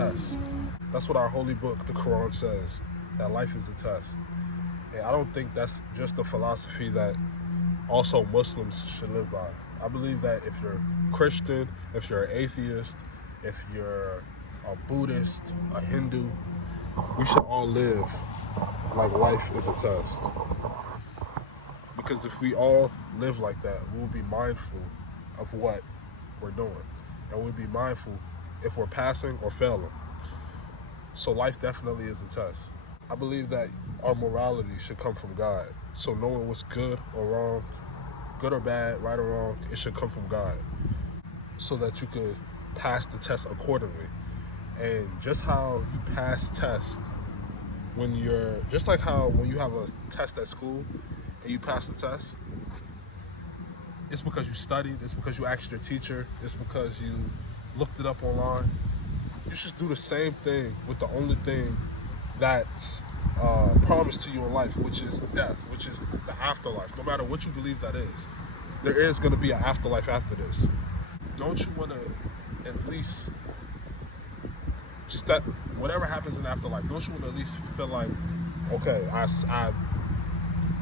test. That's what our holy book, the Quran, says, that life is a test. And I don't think that's just a philosophy that also Muslims should live by. I believe that if you're Christian, if you're an atheist, if you're a Buddhist, a Hindu, we should all live like life is a test. Because if we all live like that, we'll be mindful of what we're doing. And we'll be mindful if we're passing or failing. So life definitely is a test. I believe that our morality should come from God. So knowing what's good or wrong, good or bad, right or wrong, it should come from God. So that you could pass the test accordingly. And just how you pass tests when you're, just like how when you have a test at school and you pass the test, it's because you studied, it's because you asked your teacher, it's because you looked it up online. You should do the same thing with the only thing that's promised to you in life, which is death, which is the afterlife. No matter what you believe that is, there is going to be an afterlife after this. Don't you want to at least step, whatever happens in afterlife, don't you want to at least feel like, okay, I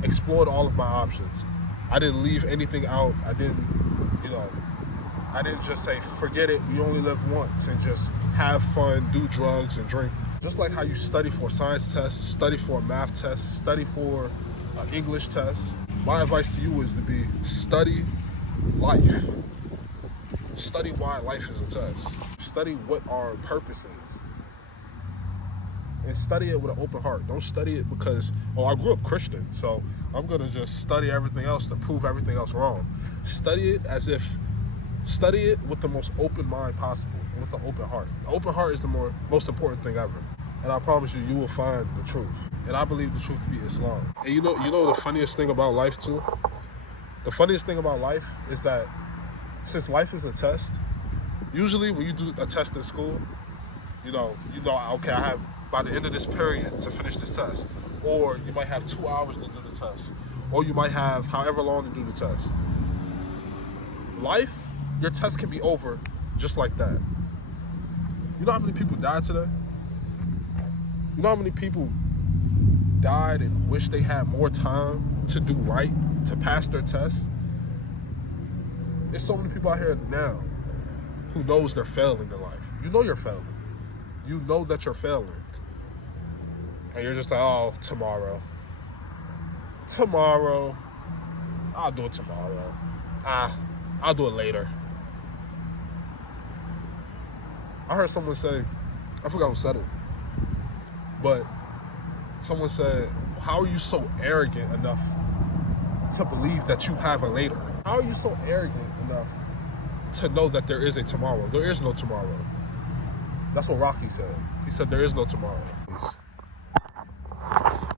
explored all of my options. I didn't leave anything out. I didn't just say, forget it, we only live once, and just have fun, do drugs and drink. Just like how you study for a science test, study for a math test, study for an English test. My advice to you is to be, study life. Study why life is a test. Study what our purpose is. And study it with an open heart. Don't study it because, oh, I grew up Christian, so I'm going to just study everything else to prove everything else wrong. Study it with the most open mind possible, with an open heart. The open heart is the most important thing ever. And I promise you, you will find the truth. And I believe the truth to be Islam. And you know the funniest thing about life too? The funniest thing about life is that since life is a test, usually when you do a test in school, okay, I have by the end of this period to finish this test. Or you might have 2 hours to do the test. Or you might have however long to do the test. Life, your test can be over just like that. You know how many people died today? You know how many people died and wish they had more time to do right, to pass their tests? There's so many people out here now who knows they're failing in life. You know you're failing. You know that you're failing. And you're just like, oh, tomorrow. I'll do it tomorrow. I'll do it later. I heard someone say, I forgot who said it, but someone said, how are you so arrogant enough to believe that you have a later? How are you so arrogant enough to know that there is a tomorrow? There is no tomorrow. That's what Rocky said. He said there is no tomorrow. Peace.